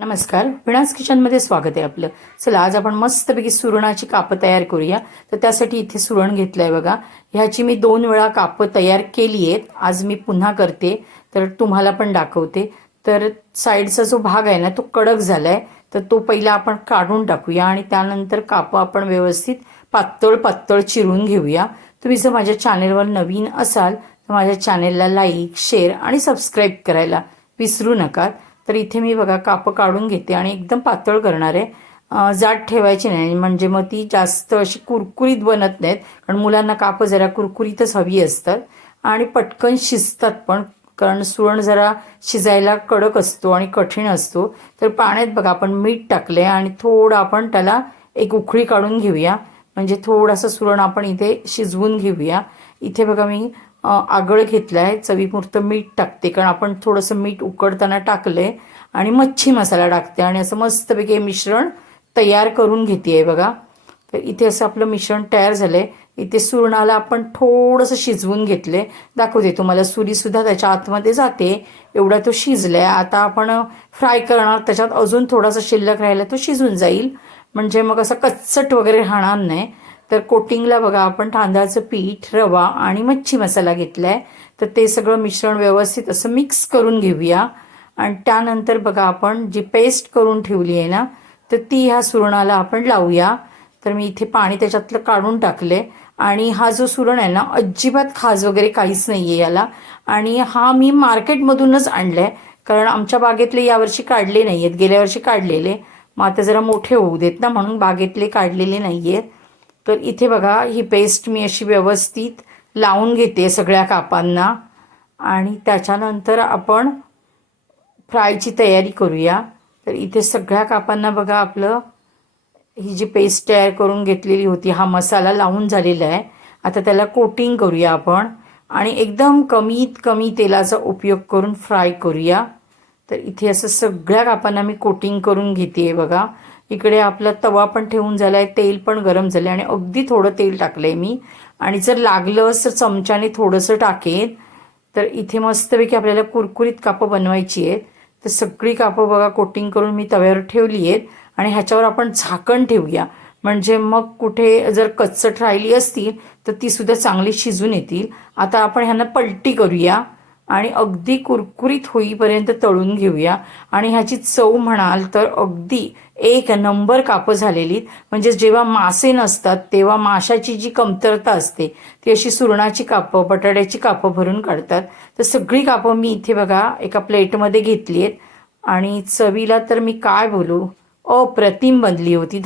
नमस्कार, विणास किचनमध्ये स्वागत आहे आपलं. चला आज आपण मस्तपैकी सुरणाची कापं तयार करूया. तर त्यासाठी इथे सुरण घेतलंय बघा. ह्याची मी 2 वेळा कापं तयार केली आहेत. आज मी पुन्हा करते तर तुम्हाला पण दाखवते. तर साईडचा जो भाग आहे ना तो कडक झालाय, तर तो पहिला आपण काढून टाकूया आणि त्यानंतर कापं आपण व्यवस्थित पातळ पातळ चिरून घेऊया. तुम्ही जर माझ्या चॅनेलवर नवीन असाल तर माझ्या चॅनेलला लाईक, शेअर आणि सबस्क्राईब करायला विसरू नका. तर इथे मी बघा कापं काढून घेते आणि एकदम पातळ करणार आहे. जाड ठेवायची नाही, म्हणजे मग ती जास्त अशी कुरकुरीत बनत नाहीत. कारण मुलांना कापं जरा कुरकुरीतच हवी असतात आणि पटकन शिजतात पण. कारण सुरण जरा शिजायला कडक असतो आणि कठीण असतो. तर पाण्यात बघा आपण मीठ टाकले आणि थोडं आपण त्याला एक उकळी काढून घेऊया. म्हणजे थोडासा सुरण आपण इथे शिजवून घेऊया. इथे बघा मी आगळ घेतलाय, चवीपुरतं मीठ टाकते कारण आपण थोडंसं मीठ उकडताना टाकलंय. आणि मच्छी मसाला टाकते आणि असं मस्तपैकी मिश्रण तयार करून घेते बघा. तर इथे असं आपलं मिश्रण तयार झालंय. इथे सुरणाला आपण थोडंसं शिजवून घेतले, दाखवते तुम्हाला. सुरीसुद्धा त्याच्या आतमध्ये जाते एवढा तो शिजलाय. आता आपण फ्राय करणार, त्याच्यात अजून थोडासा शिल्लक राहिला तो शिजून जाईल, म्हणजे मग असं कच्चट वगैरे राहणार नाही. तर कोटिंगला बघा आपण तांदळाचं पीठ, रवा आणि मच्छी मसाला घेतलाय. तर ते सगळं मिश्रण व्यवस्थित असं मिक्स करून घेऊया. आणि त्यानंतर बघा आपण जी पेस्ट करून ठेवली आहे ना, तर ती ह्या सुरणाला आपण लावूया. तर मी इथे पाणी त्याच्यातलं काढून टाकले. आणि हा जो सुरण आहे ना, अजिबात खाज वगैरे काहीच नाही आहे याला. आणि हा मी मार्केटमधूनच आणलाय, कारण आमच्या बागेतले यावर्षी काढले नाही आहेत, गेल्या वर्षी काढलेले. मग आता जरा मोठे होऊ देत ना, म्हणून बागेतले काढलेले नाही आहेत. तर इथे बघा ही पेस्ट मी अशी व्यवस्थित लावून घेते सगळ्या कापांना. आणि त्याच्यानंतर आपण फ्रायची तयारी करूया. तर इथे सगळ्या कापांना बघा आपलं ही जी पेस्ट तयार करून घेतलेली होती, हा मसाला लावून झालेला आहे. आता त्याला कोटिंग करूया आपण आणि एकदम कमीत कमी तेलाचा उपयोग करून फ्राय करूया. तर इथे असं सगळ्या कापांना मी कोटिंग करून घेते बघा. इकडे आपला तवा पण ठेवून झालाय, तेल पण गरम झालंय आणि अगदी थोडं तेल टाकलंय मी. आणि जर लागलं तर चमच्याने थोडंसं टाकेन. तर इथे मस्तपैकी आपल्याला कुरकुरीत कापं बनवायची आहेत. तर सगळी कापं बघा कोटिंग करून मी तव्यावर ठेवली आहेत. आणि ह्याच्यावर आपण झाकण ठेवूया, म्हणजे मग कुठे जर कच्चट राहिली असतील तर ती सुद्धा चांगली शिजून येतील. आता आपण ह्यांना पलटी करूया आणि अगदी कुरकुरीत होईपर्यंत तळून घेऊया. आणि ह्याची चव म्हणाल तर अगदी एक नंबर कापं झालेली. म्हणजे जेव्हा मासे नसतात तेव्हा माशाची जी कमतरता असते ती अशी सुरणाची कापं, बटाट्याची कापं भरून काढतात. तर सगळी कापं मी इथे बघा एका प्लेटमध्ये घेतली आहेत. आणि चवीला तर मी काय बोलू, अप्रतिम बनली होती.